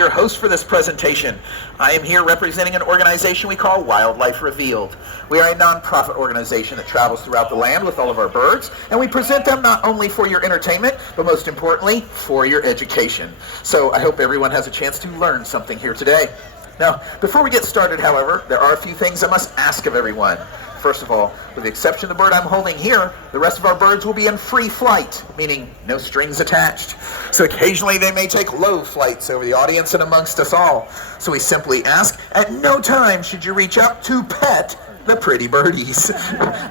your host for this presentation. I am here representing an organization we call Wildlife Revealed. We are a nonprofit organization that travels throughout the land with all of our birds, and we present them not only for your entertainment, but most importantly, for your education. So I hope everyone has a chance to learn something here today. Now, before we get started, however, there are a few things I must ask of everyone. First of all, with the exception of the bird I'm holding here, the rest of our birds will be in free flight, meaning no strings attached. So occasionally they may take low flights over the audience and amongst us all. So we simply ask, at no time should you reach up to pet the pretty birdies.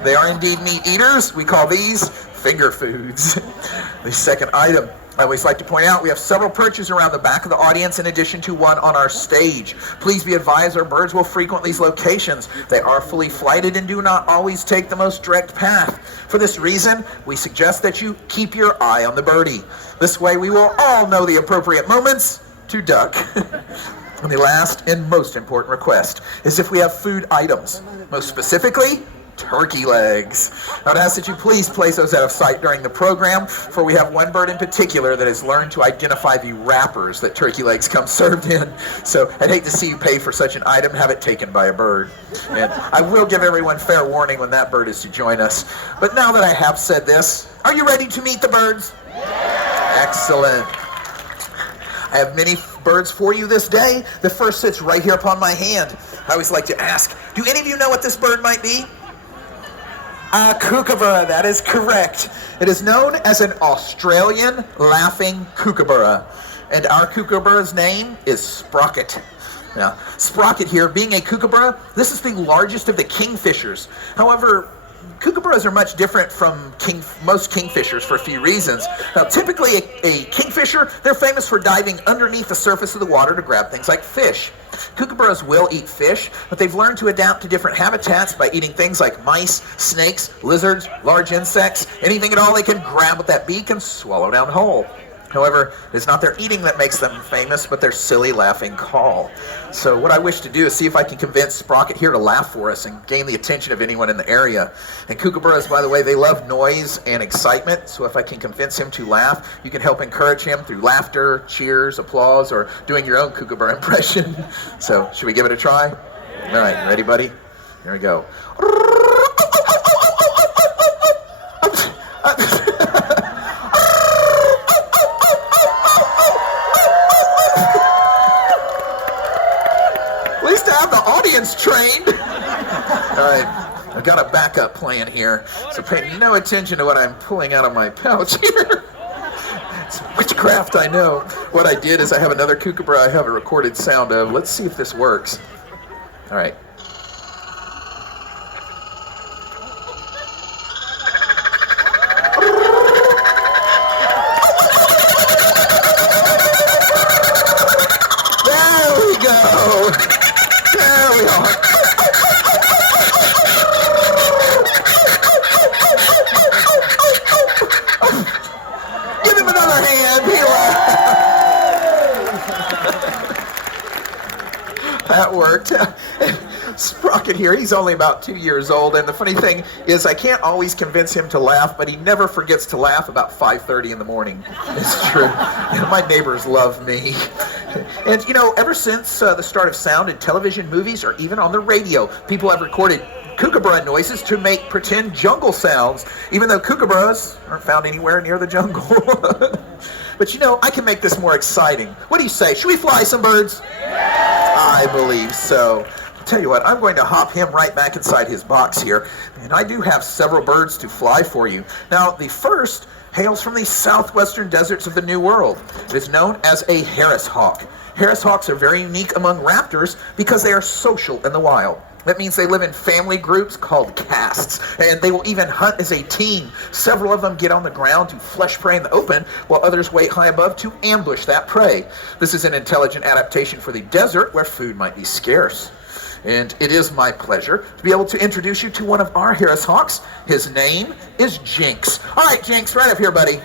They are indeed meat eaters. We call these finger foods. The second item, I always like to point out, we have several perches around the back of the audience in addition to one on our stage. Please be advised our birds will frequent these locations. They are fully flighted and do not always take the most direct path. For this reason, we suggest that you keep your eye on the birdie. This way we will all know the appropriate moments to duck. And the last and most important request is if we have food items, most specifically, turkey legs. I would ask that you please place those out of sight during the program, for we have one bird in particular that has learned to identify the wrappers that turkey legs come served in. So I'd hate to see you pay for such an item and have it taken by a bird. And I will give everyone fair warning when that bird is to join us. But now that I have said this, are you ready to meet the birds? Excellent. I have many birds for you this day. The first sits right here upon my hand. I always like to ask, do any of you know what this bird might be? A kookaburra, that is correct. It is known as an Australian laughing kookaburra, and our kookaburra's name is Sprocket. Now, Sprocket here, being a kookaburra, this is the largest of the kingfishers. However, kookaburras are much different from most kingfishers for a few reasons. Now, typically a kingfisher, they're famous for diving underneath the surface of the water to grab things like fish. Kookaburras will eat fish, but they've learned to adapt to different habitats by eating things like mice, snakes, lizards, large insects, anything at all they can grab with that beak and swallow down whole. However, it's not their eating that makes them famous, but their silly laughing call. So what I wish to do is see if I can convince Sprocket here to laugh for us and gain the attention of anyone in the area. And kookaburras, by the way, they love noise and excitement, so if I can convince him to laugh, you can help encourage him through laughter, cheers, applause, or doing your own kookaburra impression. So, should we give it a try? All right, ready, buddy? Here we go. Trained. All right, I've got a backup plan here, so pay no attention to what I'm pulling out of my pouch here. It's witchcraft, I know. What I did is I have another kookaburra I have a recorded sound of. Let's see if this works. All right. There we go. There we are. Give him another hand. That worked. Sprocket here, he's only about 2 years old, and the funny thing is I can't always convince him to laugh, but he never forgets to laugh about 5:30 in the morning. It's true. My neighbors love me. And you know, ever since the start of sound in television, movies, or even on the radio, people have recorded kookaburra noises to make pretend jungle sounds, even though kookaburras aren't found anywhere near the jungle. But you know, I can make this more exciting. What do you say? Should we fly some birds? I believe so. I'll tell you what, I'm going to hop him right back inside his box here, and I do have several birds to fly for you. Now, the first hails from the southwestern deserts of the New World. It is known as a Harris hawk. Harris hawks are very unique among raptors because they are social in the wild. That means they live in family groups called castes, and they will even hunt as a team. Several of them get on the ground to flesh prey in the open, while others wait high above to ambush that prey. This is an intelligent adaptation for the desert where food might be scarce. And it is my pleasure to be able to introduce you to one of our Harris hawks. His name is Jinx. All right, Jinx, right up here, buddy.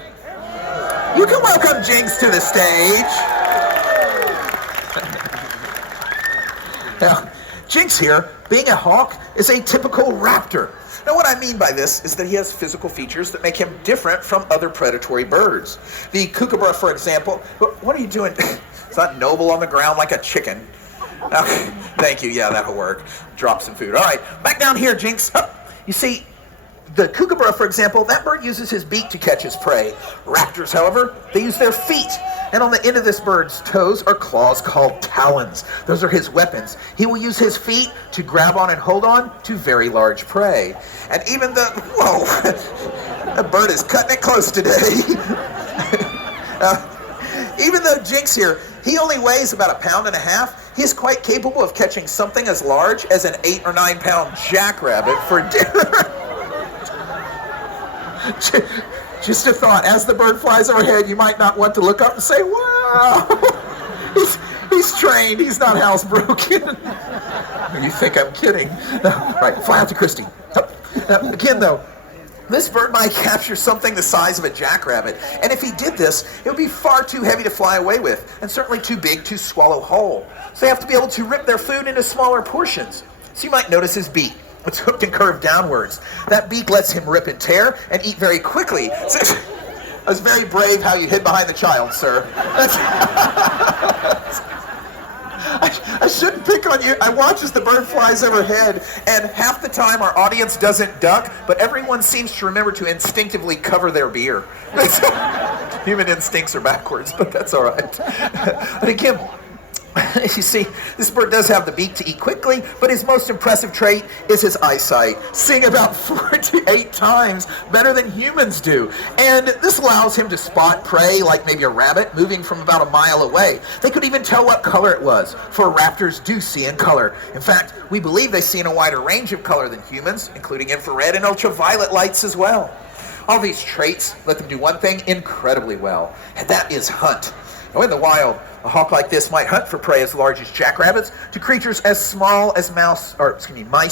You can welcome Jinx to the stage. Now, Jinx here, being a hawk, is a typical raptor. Now, what I mean by this is that he has physical features that make him different from other predatory birds. The kookaburra, for example, what are you doing? It's not noble on the ground like a chicken. Okay, thank you. Yeah, that'll work. Drop some food. All right, back down here, Jinx. Oh, you see, the kookaburra, for example, that bird uses his beak to catch his prey. Raptors, however, they use their feet. And on the end of this bird's toes are claws called talons. Those are his weapons. He will use his feet to grab on and hold on to very large prey. And even the... Whoa! The bird is cutting it close today. Even though Jinx here, he only weighs about 1.5 pounds, he is quite capable of catching something as large as an 8 or 9 pound jackrabbit for dinner. Just a thought, as the bird flies overhead, you might not want to look up and say, wow, he's trained, he's not housebroken. You think I'm kidding. No, right, fly out to Christy. Now, again though, this bird might capture something the size of a jackrabbit, and if he did this, it would be far too heavy to fly away with, and certainly too big to swallow whole. So they have to be able to rip their food into smaller portions. So you might notice his beak. It's hooked and curved downwards. That beak lets him rip and tear and eat very quickly. It was very brave how you hid behind the child, sir. I shouldn't pick on you. I watch as the bird flies overhead, and half the time our audience doesn't duck, but everyone seems to remember to instinctively cover their beer. Human instincts are backwards, but that's all right. But again, you see, this bird does have the beak to eat quickly, but his most impressive trait is his eyesight, seeing about 4 to 8 times better than humans do. And this allows him to spot prey, like maybe a rabbit, moving from about 1 mile away. They could even tell what color it was, for raptors do see in color. In fact, we believe they see in a wider range of color than humans, including infrared and ultraviolet lights as well. All these traits let them do one thing incredibly well, and that is hunt. Now, in the wild, a hawk like this might hunt for prey as large as jackrabbits to creatures as small as mice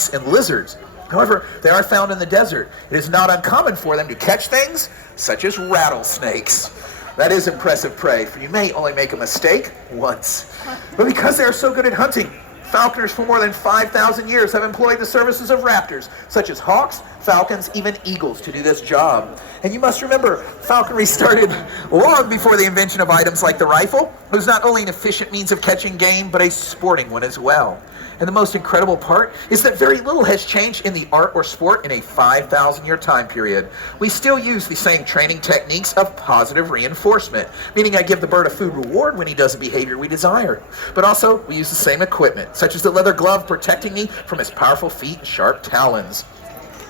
and lizards. However, they are found in the desert. It is not uncommon for them to catch things such as rattlesnakes. That is impressive prey, for you may only make a mistake once. But because they are so good at hunting, falconers for more than 5,000 years have employed the services of raptors, such as hawks, falcons, even eagles, to do this job. And you must remember, falconry started long before the invention of items like the rifle. It was not only an efficient means of catching game, but a sporting one as well. And the most incredible part is that very little has changed in the art or sport in a 5,000-year time period. We still use the same training techniques of positive reinforcement, meaning I give the bird a food reward when he does a behavior we desire. But also, we use the same equipment, such as the leather glove protecting me from his powerful feet and sharp talons.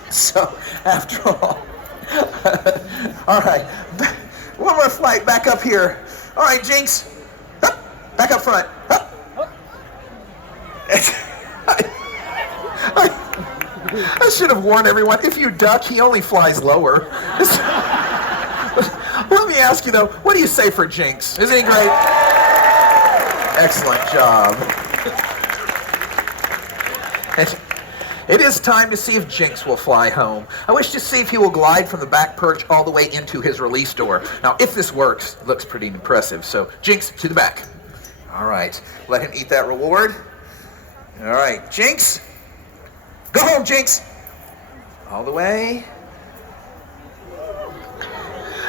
So, after all, all right, one more flight back up here. All right, Jinx, back up front. I should have warned everyone, if you duck, he only flies lower. Let me ask you though, what do you say for Jinx? Isn't he great? Excellent job. It is time to see if Jinx will fly home. I wish to see if he will glide from the back perch all the way into his release door. Now, if this works, it looks pretty impressive. So, Jinx, to the back. All right, let him eat that reward. All right, Jinx. Go home, Jinx. All the way.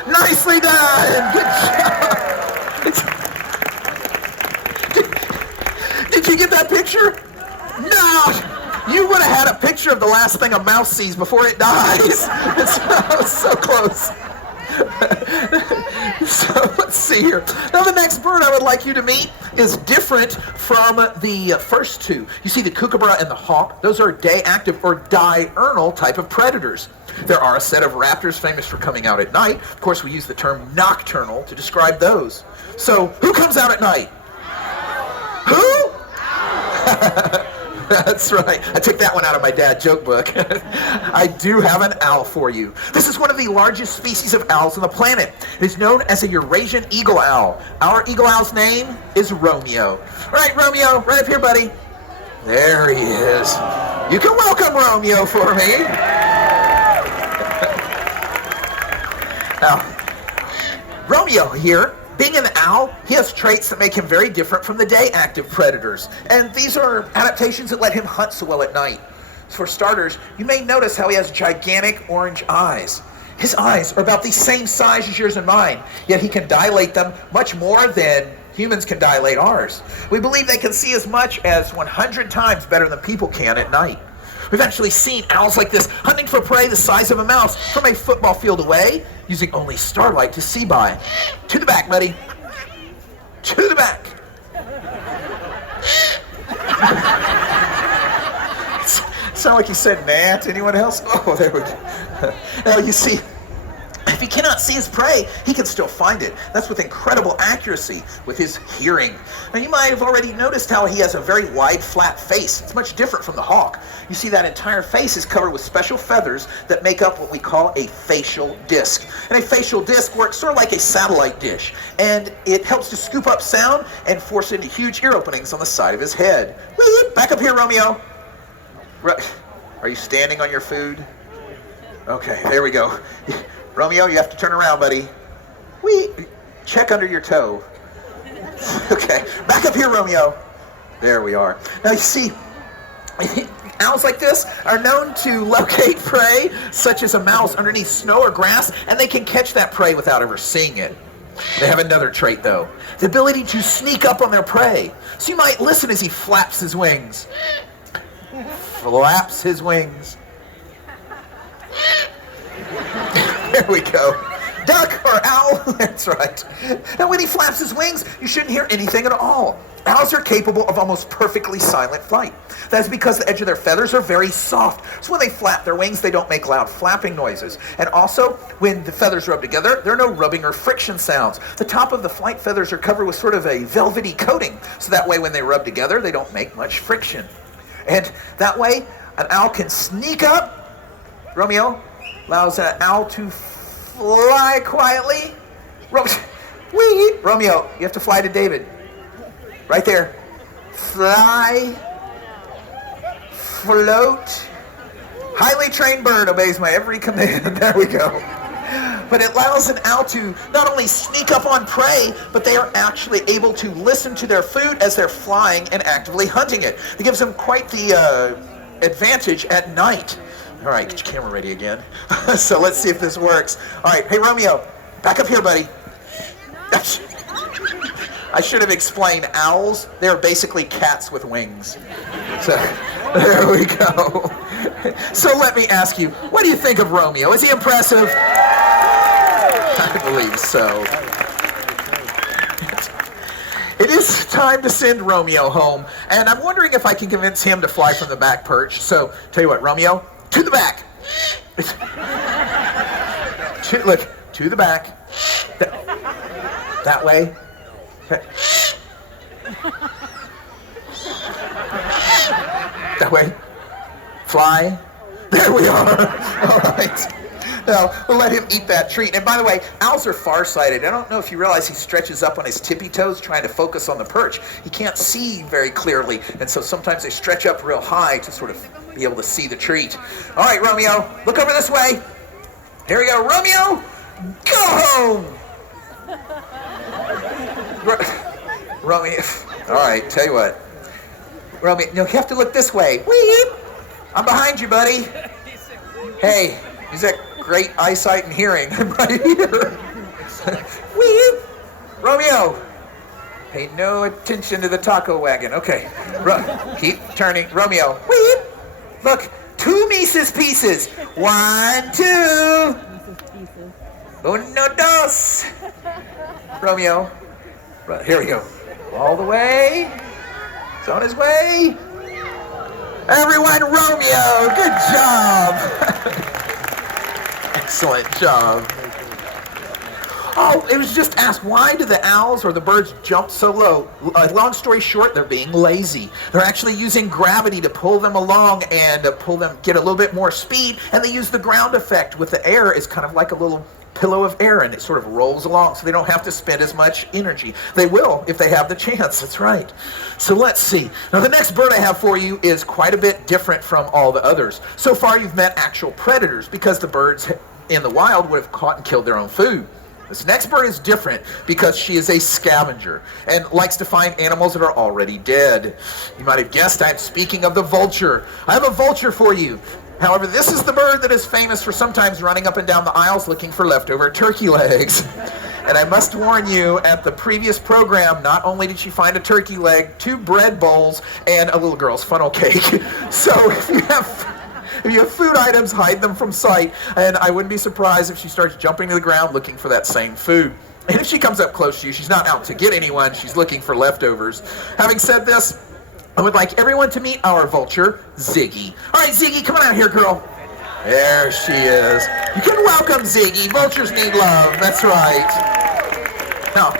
Nicely done. Good job. Did you get that picture? No. You would have had a picture of the last thing a mouse sees before it dies. That was so close. So let's see here. Now the next bird I would like you to meet is different from the first two. You see the kookaburra and the hawk, those are day-active or diurnal type of predators. There are a set of raptors famous for coming out at night. Of course, we use the term nocturnal to describe those. So who comes out at night? Who? That's right. I took that one out of my dad joke book. I do have an owl for you. This is one of the largest species of owls on the planet. It is known as a Eurasian eagle owl. Our eagle owl's name is Romeo. All right, Romeo, right up here, buddy. There he is. You can welcome Romeo for me. Now, Romeo here, being an owl, he has traits that make him very different from the day-active predators. And these are adaptations that let him hunt so well at night. For starters, you may notice how he has gigantic orange eyes. His eyes are about the same size as yours and mine, yet he can dilate them much more than Humans can dilate ours. We believe they can see as much as 100 times better than people can at night. We've actually seen owls like this hunting for prey the size of a mouse from a football field away, using only starlight to see by. To the back, buddy. To the back. Sound like he said nah to anyone else? Oh, there we go. Now you see, if he cannot see his prey, he can still find it. That's with incredible accuracy with his hearing. Now you might have already noticed how he has a very wide, flat face. It's much different from the hawk. You see that entire face is covered with special feathers that make up what we call a facial disc. And a facial disc works sort of like a satellite dish. And it helps to scoop up sound and force it into huge ear openings on the side of his head. Whee! Back up here, Romeo. Are you standing on your food? Okay, there we go. Romeo, you have to turn around, buddy. Whee! Check under your toe. Okay, back up here, Romeo. There we are. Now you see, owls like this are known to locate prey, such as a mouse underneath snow or grass, and they can catch that prey without ever seeing it. They have another trait, though, the ability to sneak up on their prey. So you might listen as he flaps his wings. Flaps his wings. There we go. Duck or owl, that's right. Now when he flaps his wings, you shouldn't hear anything at all. Owls are capable of almost perfectly silent flight. That is because the edge of their feathers are very soft. So when they flap their wings, they don't make loud flapping noises. And also, when the feathers rub together, there are no rubbing or friction sounds. The top of the flight feathers are covered with sort of a velvety coating. So that way when they rub together, they don't make much friction. And that way, an owl can sneak up. Romeo allows an owl to fly quietly. Romeo, you have to fly to David. Right there. Fly. Float. Highly trained bird obeys my every command. There we go. But it allows an owl to not only sneak up on prey, but they are actually able to listen to their food as they're flying and actively hunting it. It gives them quite the advantage at night. All right, get your camera ready again. So let's see if this works. All right, hey Romeo, back up here, buddy. I should have explained owls. They're basically cats with wings. So there we go. So let me ask you, what do you think of Romeo? Is he impressive? I believe so. It is time to send Romeo home, and I'm wondering if I can convince him to fly from the back perch. So, tell you what, Romeo, to the back. Look, to the back. That way. That way. Fly. There we are. All right. Now, we'll let him eat that treat. And by the way, owls are farsighted. I don't know if you realize he stretches up on his tippy toes trying to focus on the perch. He can't see very clearly, and so sometimes they stretch up real high to sort of be able to see the treat. All right, Romeo, look over this way. Here we go. Romeo, go home. Romeo, all right, tell you what. Romeo, you have to look this way. Weep. I'm behind you, buddy. Hey, he's got great eyesight and hearing. I'm right here. Weep. Romeo, pay no attention to the taco wagon. Okay, keep turning. Romeo, weep. Look, 2 Mises pieces. 1, 2. Uno, dos. Romeo, here we go. All the way. It's on his way. Everyone, Romeo, good job. Excellent job. Oh, it was just asked, why do the owls or the birds jump so low? Long story short, they're being lazy. They're actually using gravity to pull them along and pull them, get a little bit more speed, and they use the ground effect with the air as kind of like a little pillow of air, and it sort of rolls along, so they don't have to spend as much energy. They will if they have the chance, that's right. So let's see. Now the next bird I have for you is quite a bit different from all the others. So far you've met actual predators because the birds in the wild would have caught and killed their own food. This next bird is different because she is a scavenger and likes to find animals that are already dead. You might have guessed I'm speaking of the vulture. I have a vulture for you. However, this is the bird that is famous for sometimes running up and down the aisles looking for leftover turkey legs. And I must warn you, at the previous program, not only did she find a turkey leg, 2 bread bowls, and a little girl's funnel cake. So if you have food items, hide them from sight, and I wouldn't be surprised if she starts jumping to the ground looking for that same food. And if she comes up close to you, she's not out to get anyone, she's looking for leftovers. Having said this, I would like everyone to meet our vulture, Ziggy. All right, Ziggy, come on out here, girl. There she is. You can welcome Ziggy. Vultures need love, that's right. Now,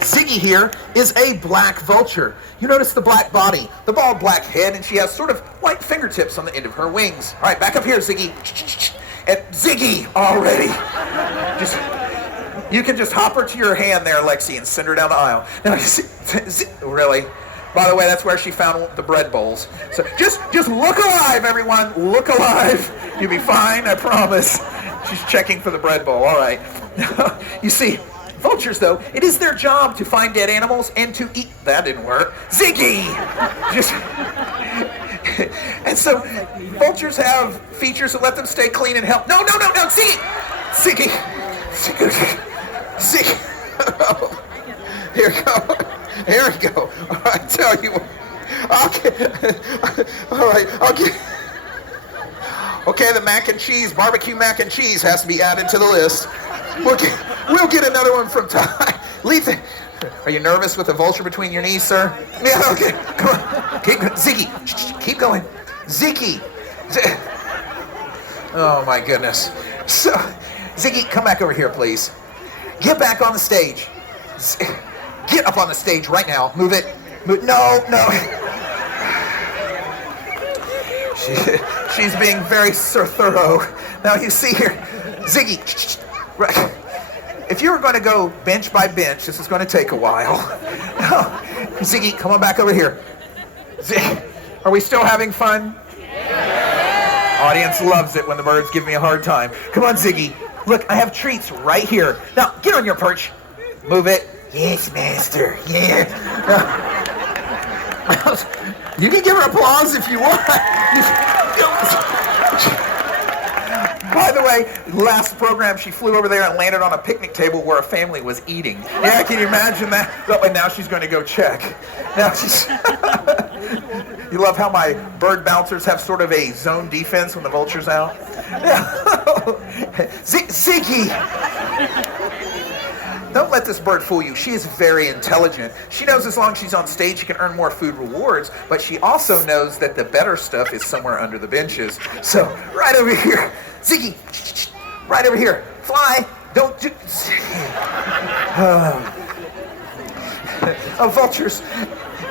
Ziggy here is a black vulture. You notice the black body, the bald black head, and she has sort of white fingertips on the end of her wings. All right, back up here, Ziggy. And Ziggy already. You can just hop her to your hand there, Lexi, and send her down the aisle. Now, really? By the way, that's where she found the bread bowls. So just look alive, everyone. Look alive. You'll be fine, I promise. She's checking for the bread bowl. All right. You see, vultures, though, it is their job to find dead animals and to eat. That didn't work. Ziggy! And so, vultures have features that let them stay clean and healthy. No, Ziggy! Ziggy! Here we go. Here we go. I tell you what. Okay. All right. Okay, the mac and cheese, barbecue mac and cheese has to be added to the list. We'll get another one from Ty. Are you nervous with a vulture between your knees, sir? Yeah, okay. Come on. Ziggy, keep going. Ziggy. Oh, my goodness. So, Ziggy, come back over here, please. Get back on the stage. Get up on the stage right now. Move it. No. She's being very thorough. Now, you see here, Ziggy, right. If you were going to go bench by bench, this is going to take a while. No. Ziggy, come on back over here. Are we still having fun? Yeah. Audience loves it when the birds give me a hard time. Come on, Ziggy. Look, I have treats right here. Now, get on your perch. Move it. Yes, master. Yeah. You can give her applause if you want. By the way, last program she flew over there and landed on a picnic table where a family was eating. Yeah, can you imagine that? Oh, and now she's going to go check. Now she's. You love how my bird bouncers have sort of a zone defense when the vulture's out? Yeah. Ziggy! Don't let this bird fool you. She is very intelligent. She knows as long as she's on stage, she can earn more food rewards, but she also knows that the better stuff is somewhere under the benches. So, right over here. Ziggy, right over here. Fly. Don't do... Vultures,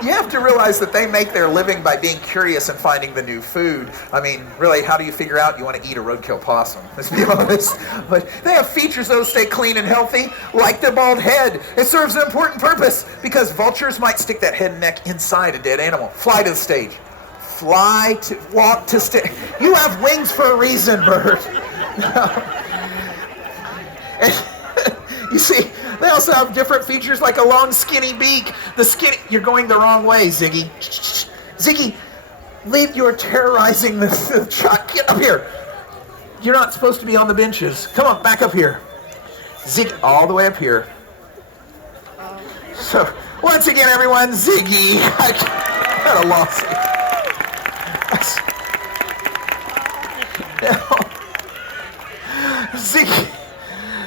you have to realize that they make their living by being curious and finding the new food. I mean, really, how do you figure out you want to eat a roadkill possum? Let's be honest. But they have features, though, stay clean and healthy, like their bald head. It serves an important purpose, because vultures might stick that head and neck inside a dead animal. Fly to the stage. Walk to stage. You have wings for a reason, bird. And, you see, they also have different features like a long skinny beak. You're going the wrong way, Ziggy. Ziggy, you're terrorizing the truck. Get up here. You're not supposed to be on the benches. Come on, back up here. Ziggy, all the way up here. So, once again, everyone, Ziggy. I got a loss. Ziggy.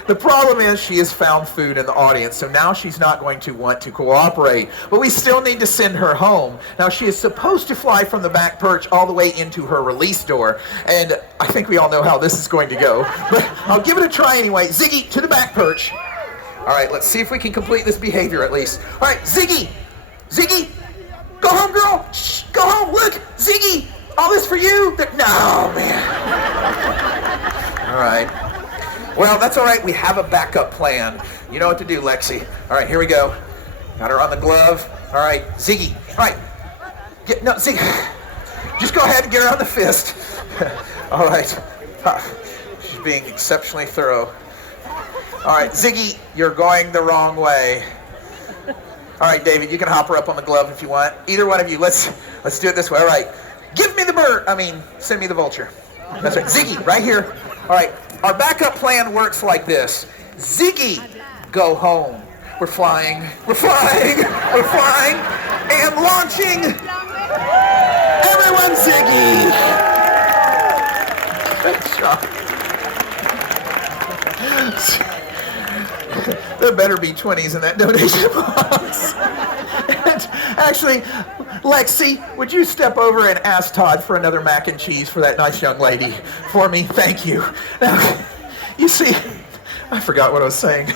The problem is she has found food in the audience, so now she's not going to want to cooperate. But we still need to send her home. Now, she is supposed to fly from the back perch all the way into her release door, and I think we all know how this is going to go. But I'll give it a try anyway. Ziggy, to the back perch. All right, let's see if we can complete this behavior at least. All right, Ziggy! Ziggy! Go home, girl! Shh, go home! Look! Ziggy! All this for you? No, man. All right. Well, that's all right. We have a backup plan. You know what to do, Lexi. All right, here we go. Got her on the glove. All right, Ziggy. All right. Ziggy. Just go ahead and get her on the fist. All right. She's being exceptionally thorough. All right, Ziggy, you're going the wrong way. All right, David, you can hop her up on the glove if you want. Either one of you. Let's do it this way. All right. Give me the bird. Send me the vulture. That's right. Ziggy, right here. All right. Our backup plan works like this. Ziggy, go home. We're flying, we're flying, we're flying, and launching. Everyone, Ziggy. Good job. There better be 20s in that donation box. And actually, Lexi, would you step over and ask Todd for another mac and cheese for that nice young lady for me? Thank you. Now, you see, I forgot what I was saying.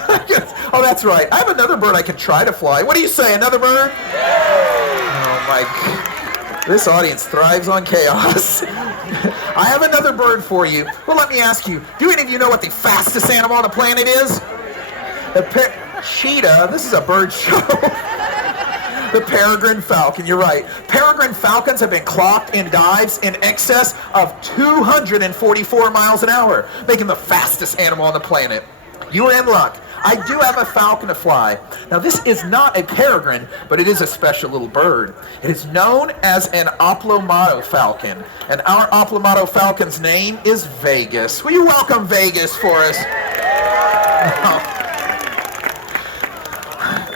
Oh, that's right. I have another bird I can try to fly. What do you say, another bird? Oh, my God. This audience thrives on chaos. I have another bird for you. Well, let me ask you, do any of you know what the fastest animal on the planet is? Cheetah. This is a bird show. The peregrine falcon, you're right. Peregrine falcons have been clocked in dives in excess of 244 miles an hour, making the fastest animal on the planet. You are in luck. I do have a falcon to fly. Now, this is not a peregrine, but it is a special little bird. It is known as an oplomato falcon, and our oplomato falcon's name is Vegas. Will you welcome Vegas for us?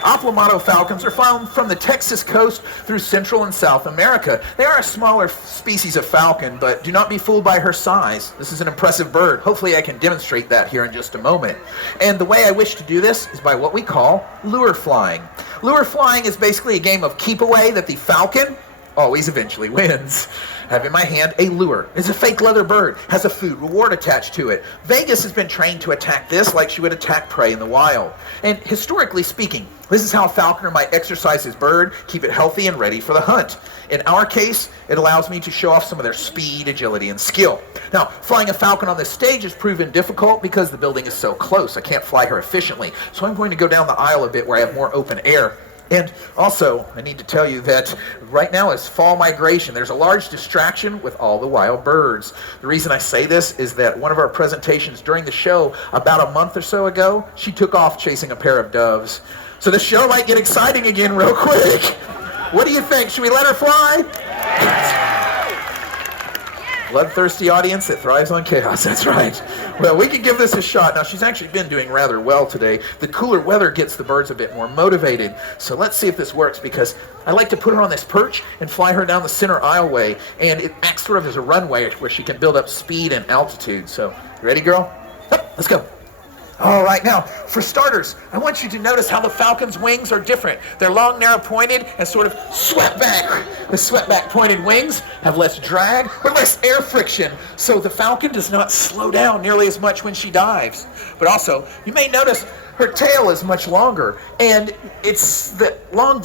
Oplomato falcons are found from the Texas coast through Central and South America. They are a smaller species of falcon, but do not be fooled by her size. This is an impressive bird. Hopefully I can demonstrate that here in just a moment. And the way I wish to do this is by what we call lure flying. Lure flying is basically a game of keep away that the falcon always eventually wins. I have in my hand a lure. It's a fake leather bird, has a food reward attached to it. Vegas has been trained to attack this like she would attack prey in the wild. And historically speaking, this is how a falconer might exercise his bird, keep it healthy and ready for the hunt. In our case, it allows me to show off some of their speed, agility, and skill. Now, flying a falcon on this stage has proven difficult because the building is so close. I can't fly her efficiently. So I'm going to go down the aisle a bit where I have more open air. And also, I need to tell you that right now is fall migration. There's a large distraction with all the wild birds. The reason I say this is that one of our presentations during the show about a month or so ago, she took off chasing a pair of doves. So the show might get exciting again real quick. What do you think? Should we let her fly? Bloodthirsty audience that thrives on chaos. That's right. Well, we can give this a shot. Now, she's actually been doing rather well today. The cooler weather gets the birds a bit more motivated. So let's see if this works, because I like to put her on this perch and fly her down the center aisleway, and it acts sort of as a runway where she can build up speed and altitude. So, you ready, girl? Up, let's go. All right, now, for starters, I want you to notice how the falcon's wings are different. They're long, narrow, pointed, and sort of swept back. The swept back pointed wings have less drag, but less air friction, so the falcon does not slow down nearly as much when she dives. But also, you may notice her tail is much longer, and it's that long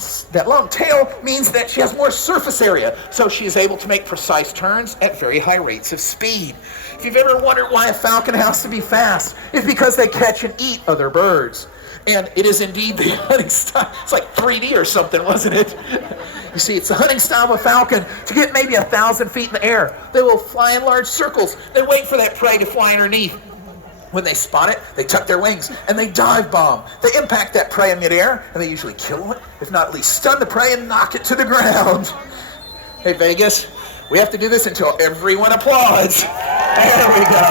tail means that she has more surface area, so she is able to make precise turns at very high rates of speed. If you've ever wondered why a falcon has to be fast, it's because they catch and eat other birds. And it is indeed the hunting style. It's like 3D or something, wasn't it? You see, it's the hunting style of a falcon to get maybe 1,000 feet in the air. They will fly in large circles, then wait for that prey to fly underneath. When they spot it, they tuck their wings and they dive bomb. They impact that prey in midair, and they usually kill it, if not at least stun the prey and knock it to the ground. Hey, Vegas, we have to do this until everyone applauds. There we go.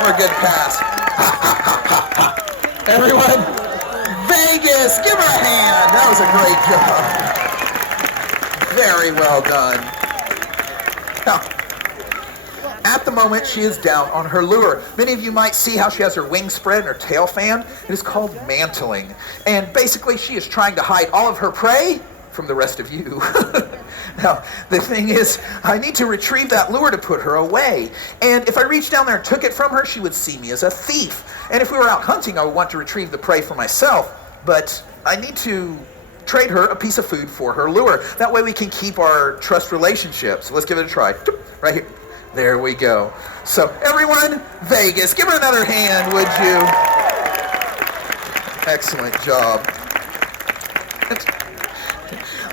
We're a good pass. Everyone, Vegas, give her a hand. That was a great job. Very well done. Now, at the moment, she is down on her lure. Many of you might see how she has her wings spread and her tail fanned. It is called mantling. And basically, she is trying to hide all of her prey from the rest of you. Now, the thing is, I need to retrieve that lure to put her away. And if I reached down there and took it from her, she would see me as a thief. And if we were out hunting, I would want to retrieve the prey for myself. But I need to trade her a piece of food for her lure. That way we can keep our trust relationship. So let's give it a try. Right here. There we go. So everyone, Vegas, give her another hand, would you? Excellent job.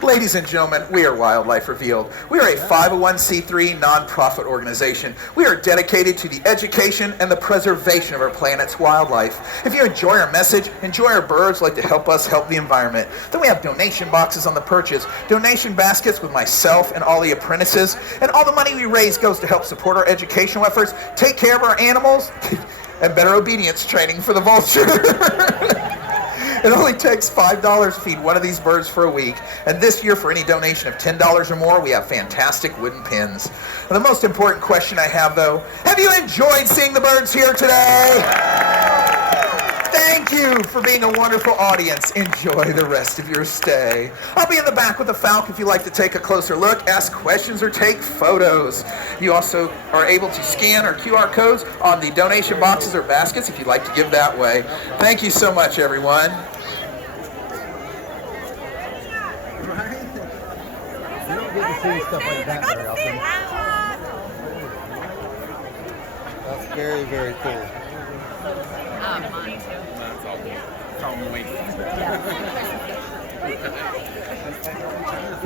Ladies and gentlemen, we are Wildlife Revealed. We are a 501c3 nonprofit organization. We are dedicated to the education and the preservation of our planet's wildlife. If you enjoy our message, enjoy our birds, like to help us help the environment, then we have donation boxes on the perches, donation baskets with myself and all the apprentices, and all the money we raise goes to help support our educational efforts, take care of our animals, and better obedience training for the vulture. It only takes $5 to feed one of these birds for a week. And this year, for any donation of $10 or more, we have fantastic wooden pins. And the most important question I have, though, have you enjoyed seeing the birds here today? Thank you for being a wonderful audience. Enjoy the rest of your stay. I'll be in the back with the falcon if you'd like to take a closer look, ask questions, or take photos. You also are able to scan our QR codes on the donation boxes or baskets if you'd like to give that way. Thank you so much, everyone. You don't get to see stuff like that very often. That's very, very cool. Mine too. That's all. It's all moist. Yeah.